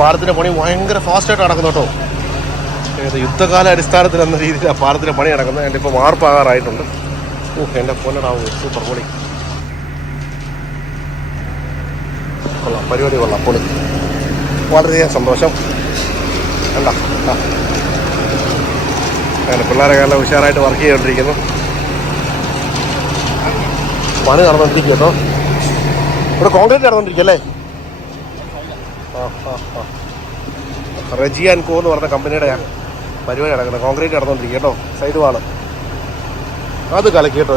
പാലത്തിന്റെ പണി ഭയങ്കര ഫാസ്റ്റായിട്ട് നടക്കുന്നു കേട്ടോ. യുദ്ധകാല അടിസ്ഥാനത്തിൽ എന്ന രീതിയിലാണ് പാലത്തിന്റെ പണി നടക്കുന്നത്. എന്റെ ഇപ്പോൾ വാർപ്പാകാറായിട്ടുണ്ട് ഓ എന്റെ പൊന്നടാവും സൂപ്പർ പൊളി കൊള്ളാം പരിപാടി കൊള്ളാം പൊളി. വളരെയധികം സന്തോഷം. അല്ല അങ്ങനെ പിള്ളേരെ നല്ല ഉഷാറായിട്ട് വർക്ക് ചെയ്തുകൊണ്ടിരിക്കുന്നു പണി നടന്നുകൊണ്ടിരിക്കും കേട്ടോ. ഇവിടെ കോൺക്രീറ്റ് ആ ആ റെജി ആൻഡ് കോ എന്ന് പറഞ്ഞ കമ്പനിയുടെ പരിപാടി നടക്കുന്നത്. കോൺക്രീറ്റ് നടന്നുകൊണ്ടിരിക്കും കേട്ടോ. Side wall. അത് കലക്കി കേട്ടോ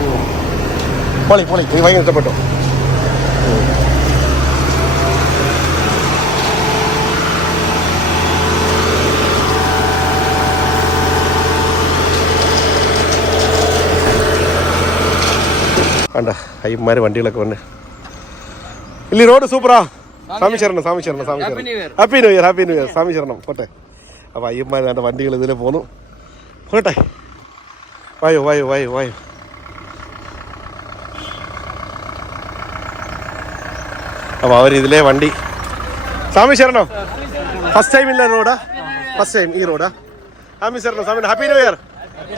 ഉം. പൊളി പൊളി. ഭയങ്കര ഇഷ്ടപ്പെട്ടോ. കണ്ട അയ്യന്മാര് വണ്ടികളൊക്കെ വന്ന്. ഇല്ല റോഡ് സൂപ്പറാ. സ്വാമി ശരണം സ്വാമി ശരണം സ്വാമി ശരണം. Happy new year happy new year സ്വാമി ശരണം പോട്ടെ. അപ്പോൾ അയ്യന്മാർ എന്റെ വണ്ടികൾ ഇതിൽ പോന്നു. പോട്ടെ. വായോ വായോ വായോ വായോ. അപ്പോൾ അവർ ഇതിലെ വണ്ടി. സ്വാമി ശരണോ. ഫസ്റ്റ് ടൈം ഇല്ല റോഡാ ഫസ്റ്റ് ടൈം ഈ റോഡാ സ്വാമി ശരണം സ്വാമി happy new year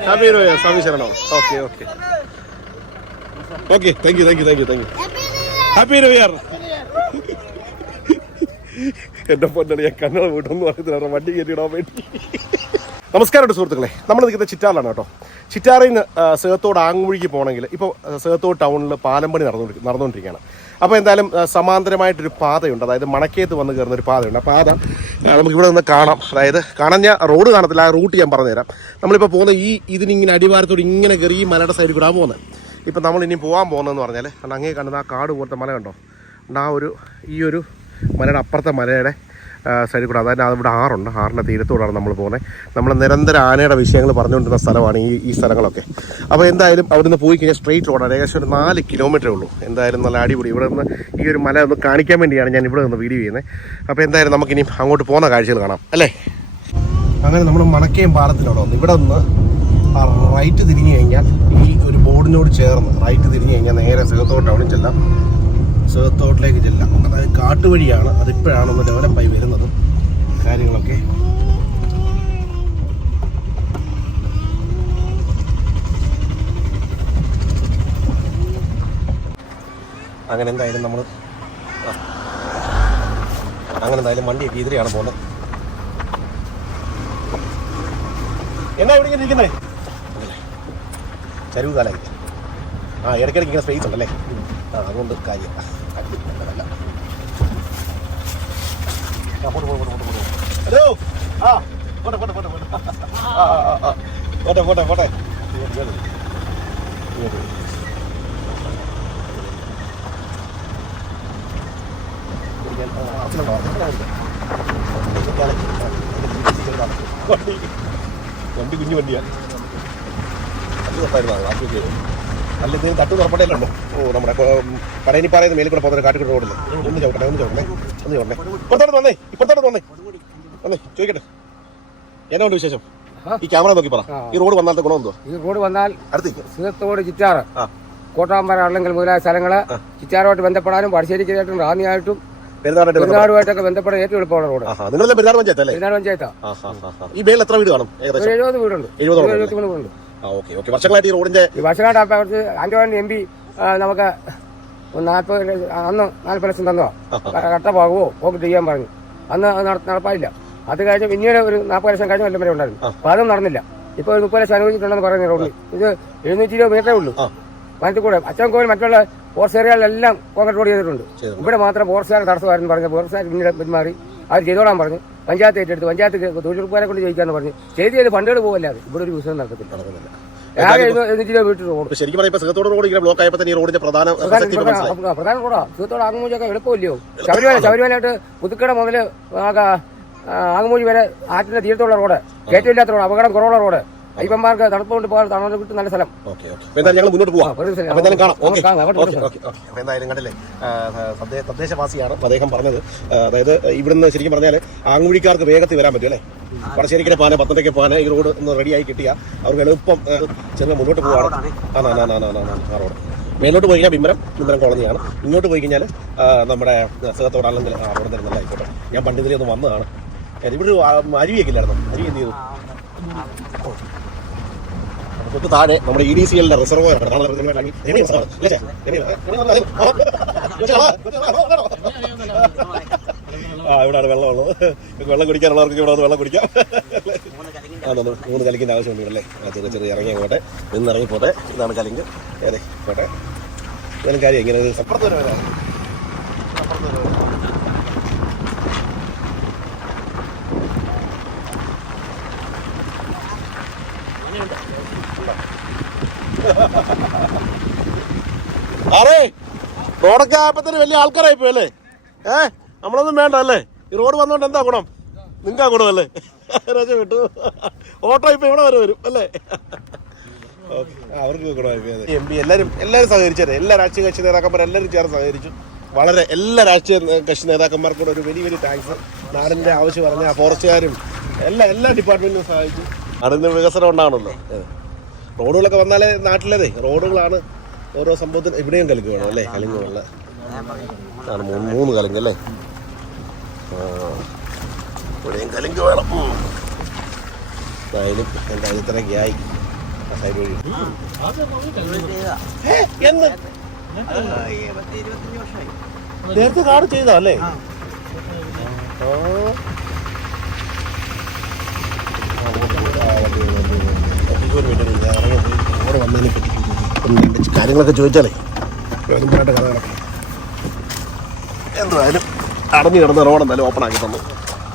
happy new year Swami ശരണോ. Okay okay okay thank you thank you thank you thank you happy new year എന്റെ പൊന്നാണ് ഞാൻ കണ്ണട വീട്ടെന്ന് പറയുന്നത് വണ്ടി കയറ്റിയിടാൻ വേണ്ടി. നമസ്കാരം സുഹൃത്തുക്കളെ. നമ്മൾ നിൽക്കുന്ന ചിറ്റാറിലാണ് കേട്ടോ. ചിറ്റാറിൽ നിന്ന് സേത്തോട് ആങ്ങുഴിക്ക് പോകണമെങ്കിൽ ഇപ്പോൾ സേത്തോട് ടൗണിൽ പാലമ്പണി നടന്നു നടന്നുകൊണ്ടിരിക്കുകയാണ്. അപ്പോൾ എന്തായാലും സമാന്തരമായിട്ടൊരു പാതയുണ്ട്. അതായത് മണക്കേത്ത് വന്ന് കയറുന്ന ഒരു പാതയുണ്ട്. ആ പാത നമുക്കിവിടെ നമുക്ക് ഇവിടെ നിന്ന് കാണാം. അതായത് കാണാൻ ഞാൻ റോഡ് കാണത്തില്ല ആ റൂട്ട് ഞാൻ പറഞ്ഞുതരാം. നമ്മളിപ്പോൾ പോകുന്ന ഈ ഇതിനിങ്ങനെ അടിവാരത്തോട് ഇങ്ങനെ കയറി ഈ മലയുടെ സൈഡിൽ കൂടാൻ പോകുന്നത്. ഇപ്പം നമ്മൾ ഇനി പോകാൻ പോകുന്നതെന്ന് പറഞ്ഞാൽ കണ്ട അങ്ങേ കണ്ടത് ആ കാട് പോലത്തെ മല കണ്ടോ? ആ ഒരു ഈ ഒരു മലയുടെ അപ്പുറത്തെ മലയുടെ സൈഡിൽ കൂടെ അതായത് അവിടെ ആറുണ്ട് ആറിന്റെ തീരത്തോടാണ് നമ്മൾ പോകുന്നത്. നമ്മൾ നിരന്തരം ആനയുടെ വിഷയങ്ങൾ പറഞ്ഞുകൊണ്ടിരുന്ന സ്ഥലമാണ് ഈ ഈ സ്ഥലങ്ങളൊക്കെ. അപ്പോൾ എന്തായാലും അവിടെ നിന്ന് പോയി കഴിഞ്ഞാൽ സ്ട്രെയിറ്റ് റോഡാണ് ഏകദേശം ഒരു നാല് കിലോമീറ്റർ ഉള്ളൂ. എന്തായാലും നല്ല അടിപൊളി. ഇവിടെ നിന്ന് ഈ ഒരു മല ഒന്ന് കാണിക്കാൻ വേണ്ടിയാണ് ഞാൻ ഇവിടെ നിന്ന് വീഡിയോ ചെയ്യുന്നത്. അപ്പോൾ എന്തായാലും നമുക്കിനി അങ്ങോട്ട് പോകുന്ന കാഴ്ചകൾ കാണാം. അല്ലേ? അങ്ങനെ നമ്മൾ മണക്കയം പാലത്തിലാണ് വന്നു. ഇവിടെ നിന്ന് ആ റൈറ്റ് തിരിഞ്ഞു കഴിഞ്ഞാൽ ഈ ഒരു ബോർഡിനോട് ചേർന്ന് റൈറ്റ് തിരിഞ്ഞു കഴിഞ്ഞാൽ നേരെ സുഖത്തോട്ട് അവിടെ ചെല്ലാം. സുഖത്തോട്ടിലേക്ക് ചെല്ലാം. അതായത് കാട്ടുവഴിയാണ് അതിപ്പോഴാണ് ഒന്ന് ഡെവലപ്പായി വരുന്നതും. കാര്യങ്ങളൊക്കെ അങ്ങനെ എന്തായാലും നമ്മൾ അങ്ങനെ എന്തായാലും വണ്ടിയൊക്കെ എതിരെയാണ് പോകുന്നത് എന്നാ ഇവിടെ ഇരിക്കുന്നത് ഇരിക്കുന്നേ? ചരിവ് കാലായി ആ ഇടയ്ക്കിടയ്ക്ക് ഇങ്ങനെ സ്പേസ് ഉണ്ടല്ലേ? ആ അതുകൊണ്ട് കാര്യം. ഹലോ! ആ വണ്ടി കുഞ്ഞു വണ്ടിയാണ് തട്ട് തൊട്ടായിരുന്നു ബാക്കിയൊക്കെ അല്ല ഇത് തട്ട് തുറപ്പട്ടയിലുണ്ടോ ഓ നമ്മുടെ കടയിനി പറയുന്ന മേലിൽ കൂടെ പോകുന്ന കാട്ടിക്കൂടെ റോഡിൽ ഒന്ന് ചവിട്ടണേ ഒന്ന് ചവിട്ടണേ ഒന്ന് ചവിട്ടണേ. ഇപ്പുറത്തോട്ട് വന്നേ ഇപ്പുറത്തോട്ട് വന്നേ. വന്നേ ചോദിക്കട്ടെ. എന്നാണ്ട് വിശേഷം? ഈ ക്യാമറ നോക്കി പറ. ഈ റോഡ് വന്നാൽ ഗുണം എന്തോ ഈ റോഡ് വന്നാൽ സിഹത്തോട് ചിറ്റാറ്. ആ. കോട്ടാമ്പര അല്ലെങ്കിൽ മുതലായ സ്ഥലങ്ങൾ ചിറ്റാറുമായിട്ട് ബന്ധപ്പെടാനും പടിശ്ശേരിക്കായിട്ടും റാന്നിയായിട്ടും ബന്ധപ്പെട്ട് പെരുന്നാടുമായിട്ടൊക്കെ ബന്ധപ്പെടാൻ ഏറ്റവും എളുപ്പമാണ് റോഡ്. ആഹാ നിങ്ങളെല്ലാം പെരുന്നാട് പഞ്ചായത്ത് പെരുന്നാട് പഞ്ചായത്താ ഈ മേളിൽ എത്ര വീട് കാണും ഏകദേശം എഴുപത് വീടുണ്ട്. എഴുപത് വീടുണ്ട്. Okay okay. വർഷങ്ങളായിട്ട് ഈ റോഡിന്റെ വർഷങ്ങളായിട്ട് കുറച്ച് അഞ്ചോണ്ട് എം പി നമുക്ക് നാൽപ്പത് അന്ന് നാൽപ്പത് ലക്ഷം തന്നോ? കട്ട പോകുമോ പോക്ക് ചെയ്യാൻ പറഞ്ഞു. അന്ന് നടപ്പായില്ല. അത് കഴിഞ്ഞ് പിന്നീട് ഒരു നാൽപ്പത് ലക്ഷം കഴിഞ്ഞ കൊല്ലം വരെ ഉണ്ടായിരുന്നു. അപ്പൊ അതും നടന്നില്ല. ഇപ്പൊ ഒരു മുപ്പത് ലക്ഷം അനുവദിച്ചിട്ടുണ്ടെന്ന് പറയുന്നത് റോഡിൽ ഇത് എഴുന്നൂറ്റി ഇരുപത് മീറ്ററേ ഉള്ളൂ. ആ. വനത്തിൽ കൂടെ അച്ഛൻ കോവിൽ മറ്റുള്ള ഫോറസ്റ്റ് ഏരിയകളിലെല്ലാം കോൺക്രീറ്റ് റോഡ് ചെയ്തിട്ടുണ്ട്. ചെയ്തിട്ടുണ്ട്. ഇവിടെ മാത്രം ഫോറസ്റ്റുകാർ തടസ്സമായിരുന്നു പറഞ്ഞു ഫോറസ്റ്റുകാർ പിന്നീട് പിന്മാറി. അവർ ചെയ്തോളാൻ പറഞ്ഞു. പഞ്ചായത്ത് ഏറ്റെടുത്ത്. പഞ്ചായത്ത് തൊഴിലുറപ്പുകാരെ കൊണ്ട് ചോദിക്കാന്ന് പറഞ്ഞു. ചെയ്ത് ചെയ്ത് ഫണ്ടുകൾ പോകല്ലാതെ ഇവിടെ ഒരു വിസം നടക്കത്തില്ല. ശരിക്കും ബ്ലോക്ക് ആയപ്പോൾ തന്നെ ഈ റോഡിന്റെ പ്രധാന റോഡാ. സുഹൃത്തോട് ആങ്ങമൂജൊക്കെ എളുപ്പമില്ലയോ? ശബരിമല ശബരിമലയായിട്ട് പുതുക്കട മുതൽ ആങ്ങമൂജി വരെ ആറ്റിന്റെ തീരത്തുള്ള റോഡ്. കയറ്റമില്ലാത്ത റോഡ് അപകടം കുറവുള്ള റോഡ്. അയ്യപ്പന്മാർക്ക് തണുപ്പുകൊണ്ട് പോകാൻ തണുപ്പ് കിട്ടും നല്ല സ്ഥലം. Okay okay. എന്തായാലും ഞങ്ങൾ മുന്നോട്ട് പോവാം. ആ, ഒരു സ്ഥലം. അപ്പൊ എന്തായാലും കാണാം. ഓക്കെ. Okay okay okay. എന്തായാലും കണ്ടില്ലേ തദ്ദേശവാസിയാണ്. അദ്ദേഹം പറഞ്ഞത് അതായത് ഇവിടുന്ന് ശരിക്കും പറഞ്ഞാൽ ആങ്ങുഴിക്കാർക്ക് വേഗത്തിൽ വരാൻ പറ്റും അല്ലേ? പടശ്ശേരിക്കര പാന പത്തനയ്ക്ക് പാന ഈ റോഡ് ഒന്ന് റെഡിയായി കിട്ടിയ അവർക്ക് എളുപ്പം ചെന്ന് മുന്നോട്ട് പോവാണ്. ആ നാ നാ നാ നാ ആ, റോഡ്. മേലോട്ട് പോയി കഴിഞ്ഞാൽ ബിംബരം ബിംബരം കോളനിയാണ്. ഇങ്ങോട്ട് പോയി കഴിഞ്ഞാൽ നമ്മുടെ സുഖത്തോട് അല്ലെങ്കിൽ അവിടെ തന്നെ നല്ല ആയിക്കോട്ടെ. ഞാൻ പണ്ട് വന്നതാണ്. ഇവിടെ ഒരു അരുവിയൊക്കെ ഇല്ലായിരുന്നു? അരുവി എന്ത് ചെയ്തു? തൊട്ട് താഴെ നമ്മുടെ ഇ ഡി സി എല്ലിന്റെ റിസർവോയർ ആ ഇവിടെയാണ് വെള്ളമുള്ളത് വെള്ളം കുടിക്കാനുള്ളവർക്ക് ഇവിടെ വെള്ളം കുടിക്കാം. ആ നമ്മൾ മൂന്ന് കലിക്കിന്റെ ആവശ്യമുണ്ട് ഇവിടെ അല്ലേ? ചെറിയ ചെറിയ ഇറങ്ങി പോട്ടെ നിന്നിറങ്ങി പോട്ടെ ഇതാണ് കലിങ്ക്. അതെ പോട്ടെ. ഇതാണ് കാര്യം ഇങ്ങനെ സപ്പുറത്ത് വരെ വരാം സപ്പുറത്ത് വരെ വരാം ആറേ റോഡൊക്കെ ആയപ്പോഴത്തേന് വലിയ ആൾക്കാരായി പോയി അല്ലേ? ഏ നമ്മളൊന്നും വേണ്ട അല്ലേ? ഈ റോഡ് വന്നോണ്ട് എന്താ ഗുണം? നിങ്ങൾക്കാ ഗുണം അല്ലേ? രക്ഷപ്പെട്ടു ഓട്ടോ ഇപ്പൊ ഇവിടെ വരെ വരും അല്ലേ? അവർക്ക് ഗുണമായി എം പി എല്ലാവരും എല്ലാവരും സഹകരിച്ചത് എല്ലാ രാഷ്ട്രീയ കക്ഷി നേതാക്കന്മാർ എല്ലാവരും ചേർന്ന് സഹകരിച്ചു. വളരെ എല്ലാ രാഷ്ട്രീയ കക്ഷി നേതാക്കന്മാർക്കും ഒരു വലിയ വലിയ താങ്ക്സ് നാടിന്റെ ആവശ്യം പറഞ്ഞ ഫോറസ്റ്റുകാരും എല്ലാ എല്ലാ ഡിപ്പാർട്ട്മെന്റും സഹായിച്ചു. നാടിന് വികസനം ഉണ്ടാവണമല്ലോ. റോഡുകളൊക്കെ വന്നാലേ നാട്ടിലേതേ. റോഡുകളാണ് ഓരോ സംഭവത്തിന് ഇവിടെയും കലിങ്ക് വേണം അല്ലേ? കലിങ്ക് വെള്ള. ആണ് മൂന്ന് മൂന്ന് കലിങ്ക് അല്ലേ? ഇവിടെയും കലിങ്ക് വേണം. അതിന് എന്തായാലും ഇത്രയൊക്കെ ആയി. സൈഡ് വഴി. എന്ന്? നേരത്തെ കാർഡ് ചെയ്താ അല്ലേ? വണ്ടി വണ്ടി ഒരു മിനിറ്റ് ഇറങ്ങി പോയി വന്നതിനെ പറ്റി. കാര്യങ്ങളൊക്കെ ചോദിച്ചാലേ. വരുമ്പോഴായിട്ട് കഥ കിടക്കും എന്തായാലും അടഞ്ഞു കിടന്ന റോഡ് എന്തായാലും ഓപ്പൺ ആക്കി തന്നു.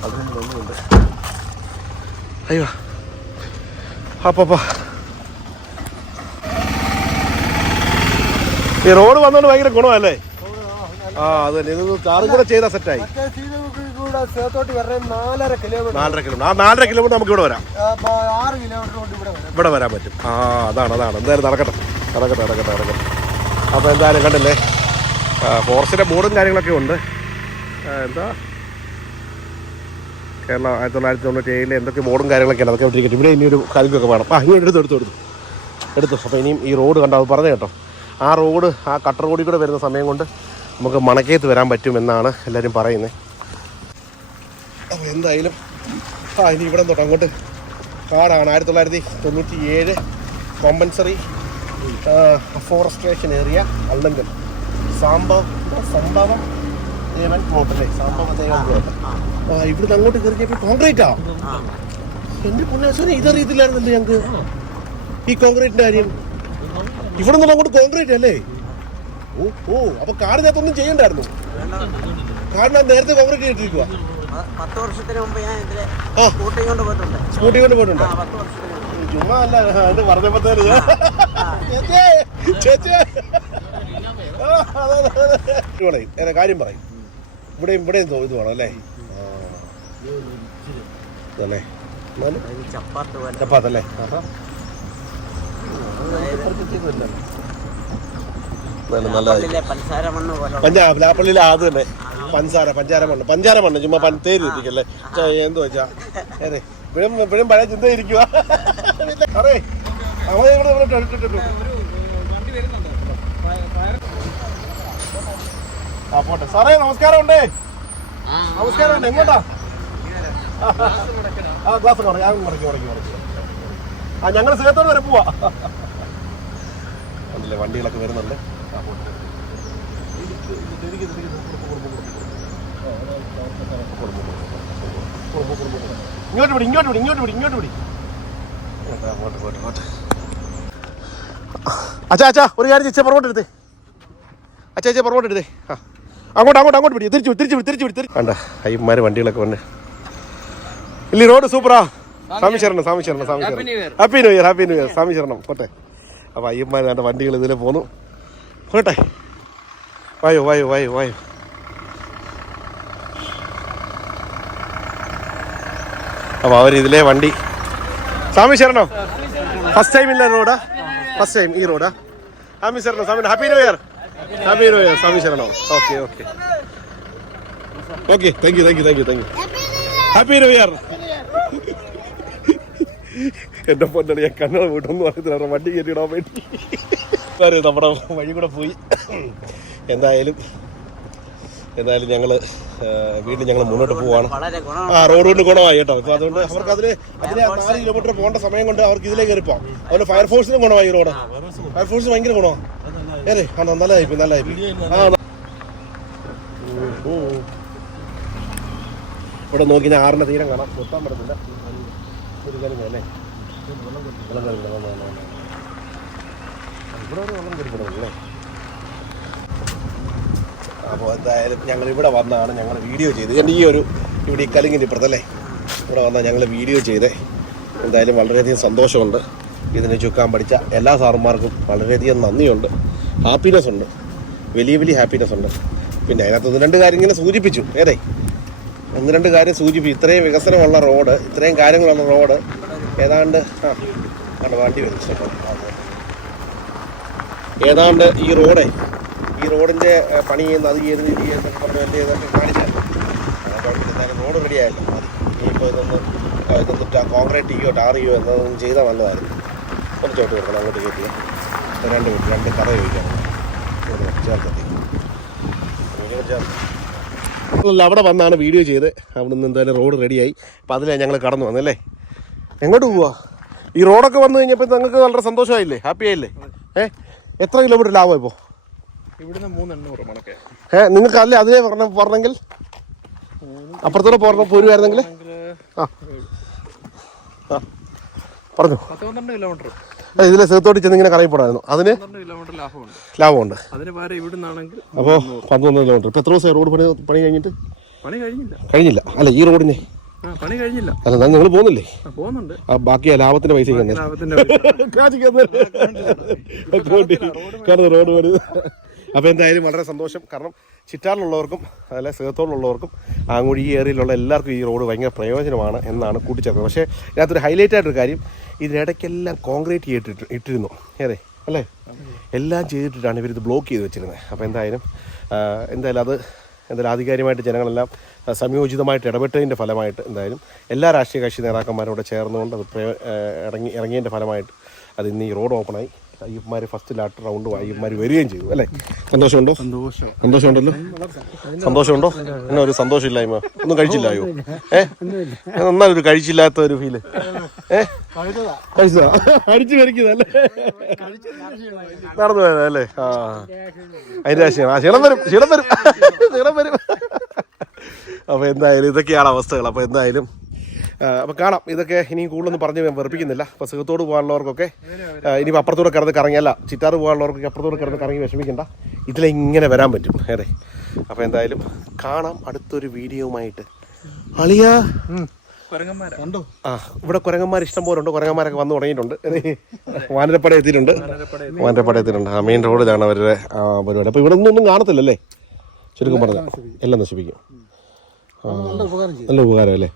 അതിനൊന്നുമുണ്ട് അയ്യോ. അപ്പപ്പാ ഈ റോഡ് വന്നോണ്ട് ഭയങ്കര ഗുണമല്ലേ? ആ അത് തന്നെ. ഇത് ചാറും കൂടെ ചെയ്താൽ സെറ്റായി നാലര കിലോമീറ്റർ നാലര കിലോമീറ്റർ ആ നാലര കിലോമീറ്റർ നമുക്ക് ഇവിടെ വരാം. ആറ് കിലോമീറ്റർ കൊണ്ട് ഇവിടെ വരാം. ഇവിടെ വരാൻ പറ്റും. ആ അതാണ് അതാണ്. എന്തായാലും നടക്കട്ടെ. നടക്കട്ടെ കിടക്കട്ടെ കിടക്കട്ടെ അപ്പോൾ എന്തായാലും കണ്ടില്ലേ? ഫോറസ്റ്റിന്റെ ബോർഡും കാര്യങ്ങളൊക്കെ ഉണ്ട്. എന്താ? കേരള ആയിരത്തി തൊള്ളായിരത്തി തൊണ്ണൂറ്റി ഏഴിലെ എന്തൊക്കെ ബോർഡും കാര്യങ്ങളൊക്കെ ഉണ്ട് അതൊക്കെ ഇട്ടിരിക്കട്ടെ ഇവിടെ ഇനി ഒരു കലിക്കൊക്കെ വേണം. ആ ഇനി എടുത്തു എടുത്തു എടുത്തു. എടുത്തു. അപ്പോൾ ഇനിയും ഈ റോഡ് കണ്ടാൽ പറഞ്ഞു കേട്ടോ. ആ റോഡ് ആ കട്ടർ റോഡിൽ കൂടെ വരുന്ന സമയം കൊണ്ട് നമുക്ക് മണക്കേത്ത് വരാൻ പറ്റുമെന്നാണ് എല്ലാവരും പറയുന്നത്. അപ്പോൾ എന്തായാലും ആ ഇനി ഇവിടെ തൊട്ട് അങ്ങോട്ട്. കാടാണ് ആയിരത്തി തൊള്ളായിരത്തി തൊണ്ണൂറ്റി ഏഴ്. കോമ്പൻസറി ഫോറസ്ട്രേഷൻ ഏരിയ അല്ലെങ്കിൽ സാംബവ സംഭവം ദേവൻ പ്ലോട്ട് അല്ലേ? സംഭവം ദേവൻ പ്ലോട്ട് ആ. ഇവിടുന്ന് അങ്ങോട്ട് കയറിയപ്പോൾ കോൺക്രീറ്റാ എന്റെ പുണ്യാസനെ ഇതറിയത്തില്ലായിരുന്നല്ലേ ഞങ്ങൾക്ക് ഈ കോൺക്രീറ്റിന്റെ കാര്യം. ഇവിടെ നിന്ന് അങ്ങോട്ട് കോൺക്രീറ്റ് അല്ലേ? ഓ ഓ അപ്പൊ കാടിനകത്തൊന്നും ചെയ്യണ്ടായിരുന്നു. കാടിനകത്ത് നേരത്തെ കോൺക്രീറ്റ് ചെയ്തിരിക്കുക പത്ത് വർഷത്തിന് മുമ്പ് ഞാൻ ഇതിലെ കൊണ്ട് പോയിട്ടുണ്ട്. സ്കൂട്ടി കൊണ്ട് പോയിട്ടുണ്ട്. ചുമ്മാ അല്ല അത് ചേച്ചേ പറയും കാര്യം പറയും. ഇവിടെയും ഇവിടെയും ഇത് വേണം അല്ലേ? അല്ലേ? ചപ്പാത്ത് പോലെ. പഞ്ചാബ് ലാപ്പള്ളിയിലെ അത് തന്നെ. പഞ്ചാര പഞ്ചാര മണ്ണ്. പഞ്ചാര മണ്ണ് ചുമ്മാ പൻ തേര് ഇരിക്കല്ലേ എന്തോ വെച്ചാ അതെ ഇപ്പോഴും ഇപ്പോഴും പഴയ ചിന്ത ഇരിക്കുക പോട്ടെ. സാറേ നമസ്കാരം ഉണ്ടേ നമസ്കാരം ഉണ്ട് എങ്ങോട്ടാ ആ ഞാൻ കുറയ്ക്കും കുറയ്ക്കും കുറയ്ക്കും. ആ ഞങ്ങൾ സേത്തോട് വരെ പോവാ. ഉണ്ടല്ലേ വണ്ടികളൊക്കെ വരുന്നുണ്ട്. ആ പോട്ടെ. ഇങ്ങോട്ട് വിടി ഇങ്ങോട്ട് വിടി ഇങ്ങോട്ട് വിടി ഇങ്ങോട്ട് വിടി. അച്ഛാ അച്ഛാ ഒരു കാര്യം ചേച്ചാ പുറകോട്ട് എടുത്തേ അച്ഛാ ചേച്ചാ പുറകോട്ട് എടുത്തേ ആ അങ്ങോട്ട് അങ്ങോട്ട് അങ്ങോട്ട് പിടി. തിരിച്ചു തിരിച്ചു വിട്, തിരിച്ചു പിടി തിരിച്ചു. വേണ്ട അയ്യന്മാര് വണ്ടികളൊക്കെ വന്നെ. ഇല്ല റോഡ് സൂപ്പറാ. സ്വാമി ശരണം സ്വാമി ശരണം സ്വാമി ശരണം. Happy new year happy new year സ്വാമി ശരണം പോട്ടെ. അപ്പോൾ അയ്യന്മാർ വേണ്ട വണ്ടികൾ ഇതിലെ പോന്നു. പോട്ടെ. വായോ വായോ വായോ വായോ. അപ്പോൾ അവർ ഇതിലെ വണ്ടി സ്വാമി ശരണോ. ഫസ്റ്റ് ടൈം ഇല്ല റോഡാ ഫസ്റ്റ് ടൈം ഈ റോഡാ സ്വാമി ശരണോ സ്വാമി happy new year happy new year Swami ശരണോ. Okay okay okay thank you thank you thank you thank you happy new year എന്റെ പൊന്നടി ഞാൻ കണ്ണട വീട്ടെന്ന് പറയുന്നത് വണ്ടി കയറ്റിയിടാൻ വേണ്ടി. നമ്മുടെ വഴി കൂടെ പോയി. എന്തായാലും എന്തായാലും ഞങ്ങൾ വീണ്ടും ഞങ്ങൾ മുന്നോട്ട് പോവാണ്. ആ റോഡ് കൊണ്ട് ഗുണമായി കേട്ടോ. ഇപ്പൊ അതുകൊണ്ട് അവർക്ക് അതിന് അതിന് നാല് കിലോമീറ്റർ പോകേണ്ട സമയം കൊണ്ട് അവർക്ക് ഇതിലേക്ക് കയറിപ്പോം അതുപോലെ ഫയർഫോഴ്സിനും ഗുണമായി റോഡ്. ഫയർഫോഴ്സ് ഭയങ്കര ഗുണമാണ് ഏറെ ആണോ നല്ലതായിപ്പോയി നല്ലതായിപ്പോയി ആ. ഇവിടെ നോക്കി ഞാൻ ആറിന്റെ തീരം കാണാം. നിർത്താൻ പറ്റത്തില്ല. ഒരു കാര്യം അല്ലേ? വെള്ളം വന്നു. ഇവിടെ ഒരു വെള്ളം അല്ലേ? അപ്പോൾ എന്തായാലും ഞങ്ങൾ ഇവിടെ വന്നാണ് ഞങ്ങൾ വീഡിയോ ചെയ്ത് എന്റെ ഈ ഒരു ഇവിടെ ഈ കലിങ്ങിന്റെ ഇപ്പുറത്തല്ലേ ഇവിടെ വന്നാൽ ഞങ്ങൾ വീഡിയോ ചെയ്തേ. എന്തായാലും വളരെയധികം സന്തോഷമുണ്ട്. ഇതിനെ ചുക്കാൻ പഠിച്ച എല്ലാ സാറുമാർക്കും വളരെയധികം നന്ദിയുണ്ട്. ഹാപ്പിനെസ് ഉണ്ട്. വലിയ വലിയ ഹാപ്പിനെസ് ഉണ്ട്. പിന്നെ അതിനകത്ത് ഒന്ന് രണ്ട് കാര്യം ഇങ്ങനെ സൂചിപ്പിച്ചു. ഏതേ? ഒന്ന് രണ്ട് കാര്യം സൂചിപ്പിച്ചു ഇത്രയും വികസനമുള്ള റോഡ് ഇത്രയും കാര്യങ്ങളുള്ള റോഡ്. ഏതാണ്ട് ആ വണ്ടി വരും. ഏതാണ്ട് ഈ റോഡേ ഈ റോഡിന്റെ പണി ചെയ്യുന്ന അത് ചെയ്യുന്ന ഇത് ചെയ്യുന്നൊക്കെ പറഞ്ഞ് എന്ത് ചെയ്തൊക്കെ കാണിച്ചായിരുന്നു റോഡ് റെഡി ആയല്ലോ മതി ഇനിയിപ്പോൾ ഇതൊന്ന് ഇതൊന്ന് കോൺക്രീറ്റ് ചെയ്യോ ടാർ ചെയ്യോ എന്നതൊന്നും ചെയ്താൽ നല്ലതായിരുന്നു. ഒന്ന് ചോട്ട് കൊടുക്കണം അങ്ങോട്ട് കയറ്റിയ രണ്ട് മിനിറ്റ് രണ്ട് കഥ ചോദിക്കാം. ചേർത്തെത്തി ചേർത്ത് അവിടെ വന്നാണ് വീഡിയോ ചെയ്ത്. അവിടെ നിന്ന് എന്തായാലും റോഡ് റെഡിയായി. അപ്പോൾ അതിലാണ് ഞങ്ങൾ കടന്നു വന്നല്ലേ എങ്ങോട്ട് പോവാ? ഈ റോഡൊക്കെ വന്നു കഴിഞ്ഞപ്പോൾ നിങ്ങൾക്ക് വളരെ സന്തോഷമായില്ലേ? ഹാപ്പി ആയില്ലേ ഏഹ് എത്ര കിലോമീറ്റർ ലാഭം ഇപ്പോൾ ഇവിടുന്ന് മൂന്നെണ്ണൂറ് മണക്കെ ഏ നിങ്ങൾക്ക് അല്ലേ അതിനെ പറഞ്ഞ പറഞ്ഞെങ്കിൽ? അപ്പുറത്തൂടെ പോരണം പോരുമായിരുന്നെങ്കിൽ ആ. ആ. പറഞ്ഞു. പത്ത് പന്ത്രണ്ട് കിലോമീറ്റർ ഇതിലെ സേത്തോട്ട് ചെന്ന് ഇങ്ങനെ കറിയപ്പെടായിരുന്നു പോടായിരുന്നു അതിന് കിലോമീറ്റർ ലാഭമുണ്ട്. ലാഭമുണ്ട്. അതിന് പകരം ഇവിടുന്നാണെങ്കിൽ അപ്പോൾ പന്ത്രണ്ട് കിലോമീറ്റർ ഇപ്പോൾ എത്ര ദിവസം റോഡ് പണി പണി കഴിഞ്ഞിട്ട്? പണി കഴിഞ്ഞില്ല. കഴിഞ്ഞില്ല. അല്ല ഈ റോഡിന്? പണി കഴിഞ്ഞില്ല. അല്ല എന്നാൽ നിങ്ങൾ പോകുന്നില്ലേ? ആ, പോകുന്നുണ്ട്. ആ ബാക്കി ലാഭത്തിന്റെ പൈസ ലാഭത്തിന്റെ റോഡ് പണി. അപ്പോൾ എന്തായാലും വളരെ സന്തോഷം. കാരണം ചിറ്റാറിലുള്ളവർക്കും അതായത് സേത്തോളിലുള്ളവർക്കും ആങ്ങുഴി ഈ ഏരിയയിലുള്ള എല്ലാവർക്കും ഈ റോഡ് ഭയങ്കര പ്രയോജനമാണ് എന്നാണ് കൂട്ടിച്ചേർക്കുന്നത്. പക്ഷേ ഇതിനകത്തൊരു ഹൈലൈറ്റ് ആയിട്ടൊരു കാര്യം ഇതിനിടയ്ക്കെല്ലാം കോൺക്രീറ്റ് ചെയ്തിട്ട് ഇട്ടിരുന്നു. ഏറെ അല്ലേ? എല്ലാം ചെയ്തിട്ടിട്ടാണ് ഇവരിത് ബ്ലോക്ക് ചെയ്ത് വെച്ചിരുന്നത്. അപ്പോൾ എന്തായാലും എന്തായാലും അത് എന്തായാലും ആധികാരികമായിട്ട് ജനങ്ങളെല്ലാം സംയോജിതമായിട്ട് ഇടപെട്ടതിന്റെ ഫലമായിട്ട് എന്തായാലും എല്ലാ രാഷ്ട്രീയ കക്ഷി നേതാക്കന്മാരോട് ചേർന്നുകൊണ്ട് അത് ഇറങ്ങി ഇറങ്ങിയതിന്റെ ഫലമായിട്ട് അത് ഇന്ന് ഈ റോഡ് ഓപ്പണായി അയ്യപ്പന്മാർ ഫസ്റ്റ് ലാറ്റർ റൗണ്ട് അയ്യന്മാർ വരികയും ചെയ്തു അല്ലേ? സന്തോഷമുണ്ടോ? സന്തോഷം. സന്തോഷമുണ്ടല്ലോ? സന്തോഷമുണ്ടോ? എന്നാ ഒരു സന്തോഷമില്ലായ്മ. ഒന്നും കഴിച്ചില്ലായോ? ഏ? എന്നാ ഒരു കഴിച്ചില്ലാത്ത ഒരു ഫീൽ ഏ? കഴിച്ചതാ. അടിച്ചു വരയ്ക്കുന്നല്ലേ നടന്നു പോയതാ അല്ലേ? ആ. അതിന്റെ ആശയം. ആ ക്ഷീണം വരും ക്ഷീണം വരും. ക്ഷീണം വരും. അപ്പൊ എന്തായാലും ഇതൊക്കെയാണ് അവസ്ഥകൾ. അപ്പൊ എന്തായാലും ആ, അപ്പൊ കാണാം. ഇതൊക്കെ ഇനിയും കൂടുതലൊന്നും പറഞ്ഞ് ഞാൻ വെറുപ്പിക്കുന്നില്ല. അപ്പോൾ സുഖത്തോട് പോകാനുള്ളവർക്കൊക്കെ ഇനി അപ്പുറത്തൂടെ കിടന്ന് കറങ്ങിയല്ല ചിറ്റാറ് പോകാനുള്ളവർക്കൊക്കെ അപ്പുറത്തൂടെ കിടന്ന് കറങ്ങി വിഷമിക്കണ്ട. ഇതിലിങ്ങനെ വരാൻ പറ്റും. അതെ. അപ്പോൾ എന്തായാലും കാണാം അടുത്തൊരു വീഡിയോയുമായിട്ട്. അളിയാ. കുരങ്ങന്മാരാ. ആ ഇവിടെ കുരങ്ങന്മാർ ഇഷ്ടം പോലെ ഉണ്ട്. കുരങ്ങന്മാരൊക്കെ വന്നു തുടങ്ങിയിട്ടുണ്ട്. വാനരപ്പട എത്തിയിട്ടുണ്ട്. വാനരപ്പട എത്തിയിട്ടുണ്ട്. ആ മെയിൻ റോഡിലാണ് അവരുടെ പരിപാടി. അപ്പൊ ഇവിടെ ഒന്നും കാണത്തില്ലല്ലേ? ചുരുക്കം പറഞ്ഞു എല്ലാം നശിപ്പിക്കും. നല്ല ഉപകാരം അല്ലേ?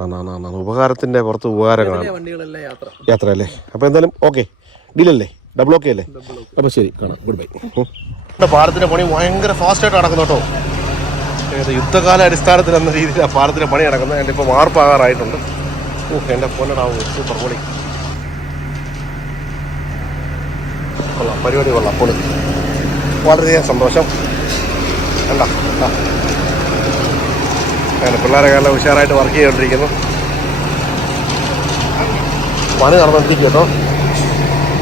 ആ നാ നാ നാ ഉപകാരത്തിന്റെ പുറത്ത് ഉപകാരങ്ങളാണ്. യാത്ര. അല്ലേ അപ്പൊ എന്തായാലും ഓക്കെ. ഡീലല്ലേ? ഡബിൾ ഓക്കെ അല്ലേ? അപ്പൊ ശരി കാണാം. ഗുഡ് ബൈ പാലത്തിന്റെ പണി ഭയങ്കര ഫാസ്റ്റ് ആയിട്ട് നടക്കുന്നു കേട്ടോ. യുദ്ധകാല അടിസ്ഥാനത്തിൽ എന്ന രീതിയിലാണ് പാലത്തിന്റെ പണി നടക്കുന്നത്. എന്റെ ഇപ്പോൾ വാർപ്പാകാറായിട്ടുണ്ട് ഓ എന്റെ പൊന്നടാവും സൂപ്പർ പൊളി. കൊള്ളാം പരിപാടി കൊള്ളാം പൊളി. വളരെയധികം സന്തോഷം. കണ്ട? അങ്ങനെ പിള്ളേരൊക്കെ നല്ല ഉഷാറായിട്ട് വർക്ക് ചെയ്തുകൊണ്ടിരിക്കുന്നു പണി നടന്നുകൊണ്ടിരിക്കും കേട്ടോ.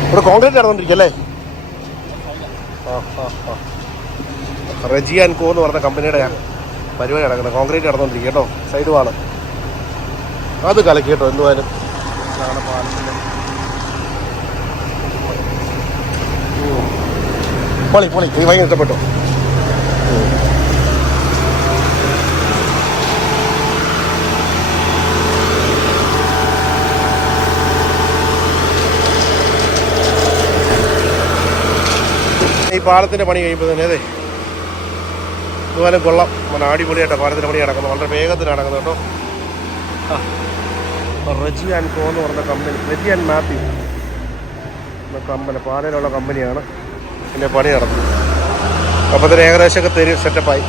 ഇവിടെ കോൺക്രീറ്റ് നടന്നുകൊണ്ടിരിക്കല്ലേ റെജി ആൻഡ് കോ എന്ന് പറഞ്ഞ കമ്പനിയുടെ പരിപാടി നടക്കുന്നത്. കോൺക്രീറ്റ് നടന്നുകൊണ്ടിരിക്കും കേട്ടോ. സൈഡ് വാണ് അത് കലക്കി കേട്ടോ എന്തുവായാലും. പൊളി പൊളി. നീ ഭയങ്കര ഇഷ്ടപ്പെട്ടോ. ഈ പാലത്തിന്റെ പണി കഴിയുമ്പോൾ തന്നെ അതെ. ഇതുപോലെ കൊള്ളാം. നല്ല അടിപൊളിയായിട്ട് പാലത്തിന്റെ പണി നടക്കുന്നത്. വളരെ വേഗത്തിൽ നടക്കുന്നത് കേട്ടോ. റെജി ആൻഡ് കോ എന്ന് പറഞ്ഞ company Reji and Mathew company പാലയിലുള്ള കമ്പനിയാണ് ഇതിന്റെ പണി നടത്തുന്നത്. അപ്പോൾ തന്നെ ഏകദേശമൊക്കെ തരും സെറ്റപ്പായി